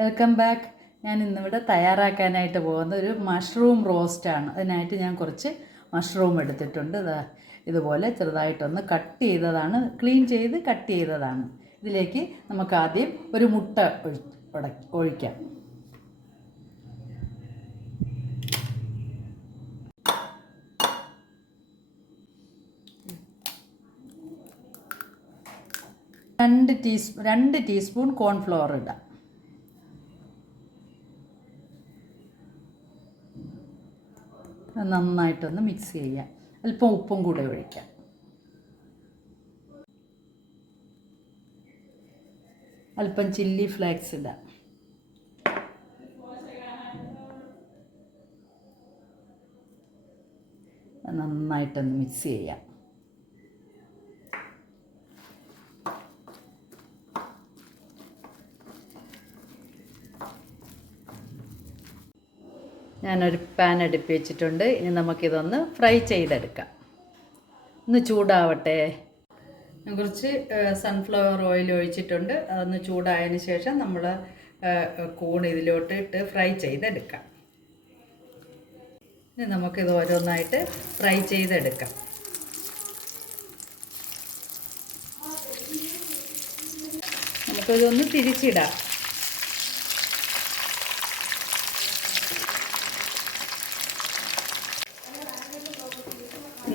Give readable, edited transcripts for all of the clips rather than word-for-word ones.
Welcome back. ഞാൻ ഇന്നിവിടെ തയ്യാറാക്കാനായിട്ട് പോകുന്ന ഒരു മഷ്റൂം റോസ്റ്റാണ്. അതിനായിട്ട് ഞാൻ കുറച്ച് മഷ്റൂം എടുത്തിട്ടുണ്ട്. ഇതുപോലെ ചെറുതായിട്ടൊന്ന് കട്ട് ചെയ്തതാണ്, ക്ലീൻ ചെയ്ത് കട്ട് ചെയ്തതാണ്. ഇതിലേക്ക് നമുക്ക് ആദ്യം ഒരു മുട്ട ഒഴിക്കാം. രണ്ട് ടീസ്പൂൺ കോൺഫ്ലവർ ഇടാം. നന്നായിട്ടൊന്ന് മിക്സ് ചെയ്യാം. അല്പം ഉപ്പും കൂടെ ഒഴിക്കാം. അല്പം ചില്ലി ഫ്ലേക്സ് ഇടാം. നന്നായിട്ടൊന്ന് മിക്സ് ചെയ്യാം. ഞാനൊരു പാൻ അടുപ്പി വെച്ചിട്ടുണ്ട്. ഇനി നമുക്കിതൊന്ന് ഫ്രൈ ചെയ്തെടുക്കാം. ഒന്ന് ചൂടാവട്ടെ. കുറച്ച് സൺഫ്ലവർ ഓയിൽ ഒഴിച്ചിട്ടുണ്ട്. അതൊന്ന് ചൂടായതിന് ശേഷം നമ്മൾ കൂൺ ഇതിലോട്ട് ഇട്ട് ഫ്രൈ ചെയ്തെടുക്കാം. ഇനി നമുക്കിത് ഓരോന്നായിട്ട് ഫ്രൈ ചെയ്തെടുക്കാം. നമുക്കിതൊന്ന് തിരിച്ചിടാം.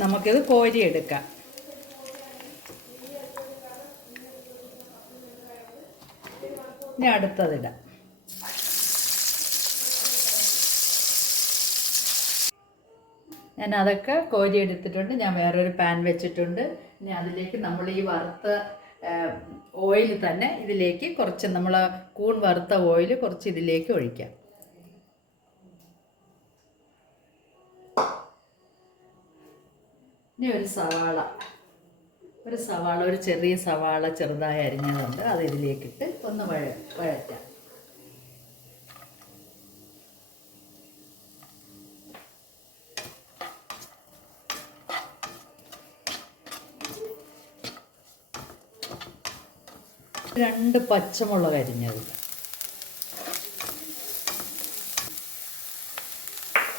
നമുക്കിത് കോരിയെടുക്കാം. ഇനി അടുത്തതിടാം. ഞാൻ അതൊക്കെ കോരിയെടുത്തിട്ടുണ്ട്. ഞാൻ വേറൊരു പാൻ വെച്ചിട്ടുണ്ട്. ഇനി അതിലേക്ക് നമ്മൾ ഈ വറുത്ത ഓയിൽ തന്നെ ഇതിലേക്ക് കുറച്ച്, നമ്മൾ കൂൺ വറുത്ത ഓയിൽ കുറച്ച് ഇതിലേക്ക് ഒഴിക്കാം. ഇനി ഒരു സവാള, ഒരു ചെറിയ സവാള ചെറുതായി അരിഞ്ഞതുണ്ട്. അത് ഇതിലേക്കിട്ട് ഒന്ന് വഴറ്റാം. രണ്ട് പച്ചമുളക് അരിഞ്ഞത്,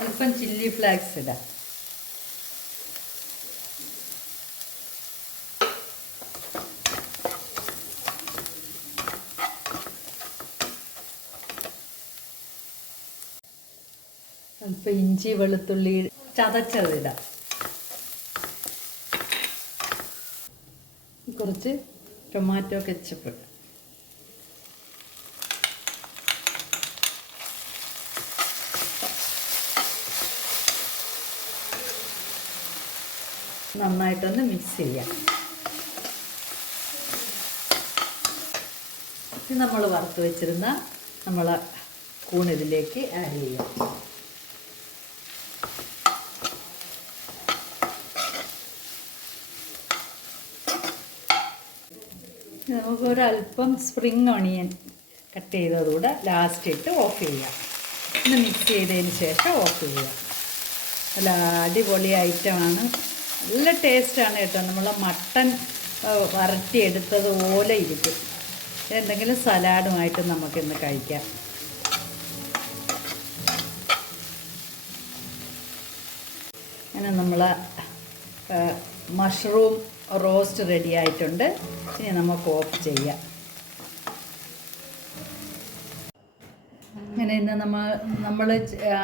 അല്പം ചില്ലി ഫ്ലേക്സ് ഇടാം. അല്പം ഇഞ്ചി വെളുത്തുള്ളി ചതച്ചതിടാം. കുറച്ച് ടൊമാറ്റോ കെച്ചപ്പ്. നന്നായിട്ടൊന്ന് മിക്സ് ചെയ്യാം. ഇത് നമ്മൾ വറുത്ത് വെച്ചിരുന്ന നമ്മളെ കൂൺ ഇതിലേക്ക് ആഡ് ചെയ്യാം. നമുക്കൊരല്പം സ്പ്രിങ് ഓണിയൻ കട്ട് ചെയ്തതുകൂടെ ലാസ്റ്റ് ഇട്ട് ഓഫ് ചെയ്യാം. ഒന്ന് മിക്സ് ചെയ്തതിന് ശേഷം ഓഫ് ചെയ്യാം. നല്ല അടിപൊളി ഐറ്റമാണ്. നല്ല ടേസ്റ്റാണ് കേട്ടോ. നമ്മൾ മട്ടൻ വരട്ടിയെടുത്തതുപോലെ ഇരിക്കും. എന്തെങ്കിലും സലാഡുമായിട്ട് നമുക്കിന്ന് കഴിക്കാം. അങ്ങനെ നമ്മൾ മഷ്റൂം റോസ്റ്റ് റെഡി ആയിട്ടുണ്ട്. ഇനി നമുക്ക് ഓഫ് ചെയ്യാം. അങ്ങനെ ഇന്ന് നമ്മൾ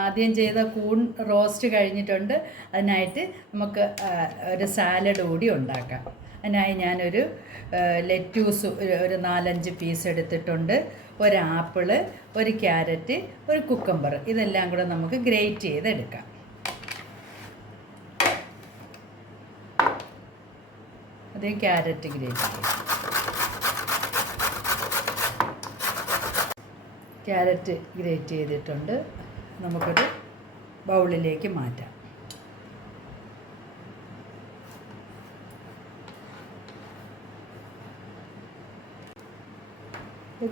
ആദ്യം ചെയ്ത കൂൺ റോസ്റ്റ് കഴിഞ്ഞിട്ടുണ്ട്. അതിനായിട്ട് നമുക്ക് ഒരു സാലഡ് കൂടി ഉണ്ടാക്കാം. അതിനായി ഞാനൊരു ലെറ്റ്യൂസ് ഒരു 4-5 പീസ് എടുത്തിട്ടുണ്ട്. ഒരു ആപ്പിള്, ഒരു ക്യാരറ്റ്, ഒരു കുക്കമ്പർ, ഇതെല്ലാം കൂടെ നമുക്ക് ഗ്രേറ്റ് ചെയ്തെടുക്കാം. അതേ ക്യാരറ്റ് ഗ്രേറ്റ് ചെയ്യും. ക്യാരറ്റ് ഗ്രേറ്റ് ചെയ്തിട്ടുണ്ട്. നമുക്കൊരു ബൗളിലേക്ക് മാറ്റാം.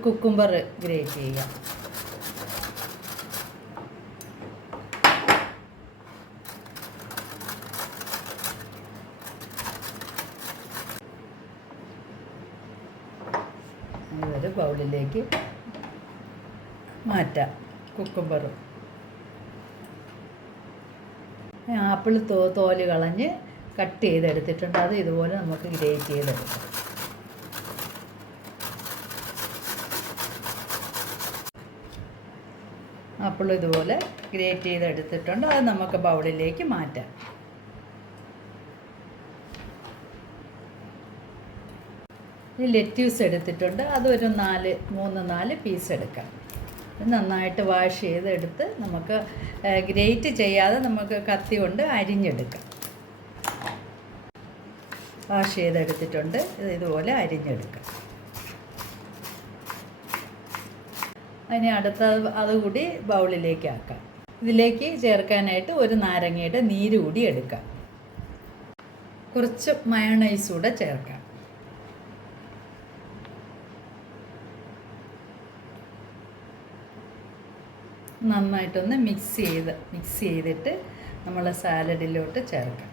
കുക്കുംബർ ഗ്രേറ്റ് ചെയ്യാം. ഇതൊരു ബൗളിലേക്ക് മാറ്റാം. കുക്കുംബറും ആപ്പിൾ തോല് കളഞ്ഞ് കട്ട് ചെയ്തെടുത്തിട്ടുണ്ട്. അത് ഇതുപോലെ നമുക്ക് ഗ്രേറ്റ് ചെയ്തെടുക്കാം. ആപ്പിൾ ഇതുപോലെ ഗ്രേറ്റ് ചെയ്തെടുത്തിട്ടുണ്ട്. അത് നമുക്ക് ബൗളിലേക്ക് മാറ്റാം. ഈ ലെറ്റ്യൂസ് എടുത്തിട്ടുണ്ട്. അതൊരു 3-4 പീസ് എടുക്കാം. നന്നായിട്ട് വാഷ് ചെയ്തെടുത്ത് നമുക്ക് ഗ്രേറ്റ് ചെയ്യാതെ നമുക്ക് കത്തി കൊണ്ട് അരിഞ്ഞെടുക്കാം. വാഷ് ചെയ്തെടുത്തിട്ടുണ്ട്. ഇതുപോലെ അരിഞ്ഞെടുക്കാം. അതിന് അതുകൂടി ബൗളിലേക്ക് ആക്കാം. ഇതിലേക്ക് ചേർക്കാനായിട്ട് ഒരു നാരങ്ങയുടെ നീര് കൂടി എടുക്കാം. കുറച്ച് മയോണൈസ് കൂടെ ചേർക്കാം. നന്നായിട്ടൊന്ന് മിക്സ് ചെയ്തിട്ട് നമ്മൾ സാലഡിലോട്ട് ചേർക്കാം.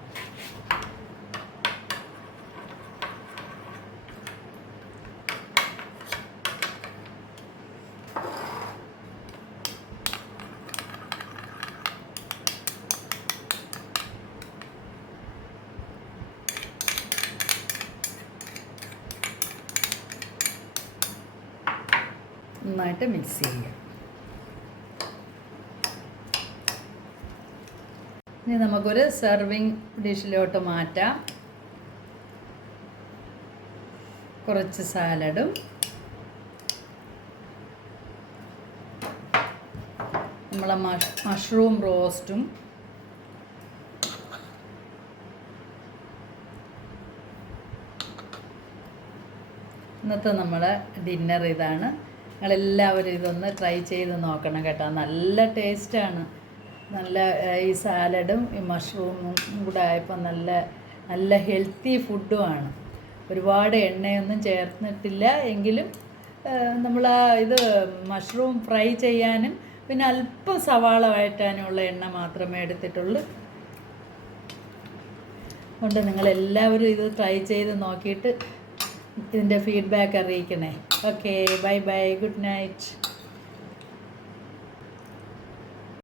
നന്നായിട്ട് മിക്സ് ചെയ്യുക. ഇനി നമുക്കൊരു സെർവിങ് ഡിഷിലോട്ട് മാറ്റാം. കുറച്ച് സാലഡും നമ്മളെ മഷ്റൂം റോസ്റ്റും ഇന്നത്തെ നമ്മുടെ ഡിന്നർ ഇതാണ്. നിങ്ങളെല്ലാവരും ഇതൊന്ന് ട്രൈ ചെയ്ത് നോക്കണം കേട്ടോ. നല്ല ടേസ്റ്റാണ്. നല്ല ഈ സാലഡും ഈ മഷ്റൂമും കൂടെ ആയപ്പോൾ നല്ല ഹെൽത്തി ഫുഡുമാണ്. ഒരുപാട് എണ്ണയൊന്നും ചേർന്നിട്ടില്ല. എങ്കിലും നമ്മൾ ഇത് മഷ്റൂം ഫ്രൈ ചെയ്യാനും പിന്നെ അല്പം സവാള വഴറ്റാനുമുള്ള എണ്ണ മാത്രമേ എടുത്തിട്ടുള്ളൂ. അതുകൊണ്ട് നിങ്ങളെല്ലാവരും ഇത് ട്രൈ ചെയ്ത് നോക്കിയിട്ട് ഇതിൻ്റെ ഫീഡ്ബാക്ക് അറിയിക്കണേ. Okay, bye bye, good night.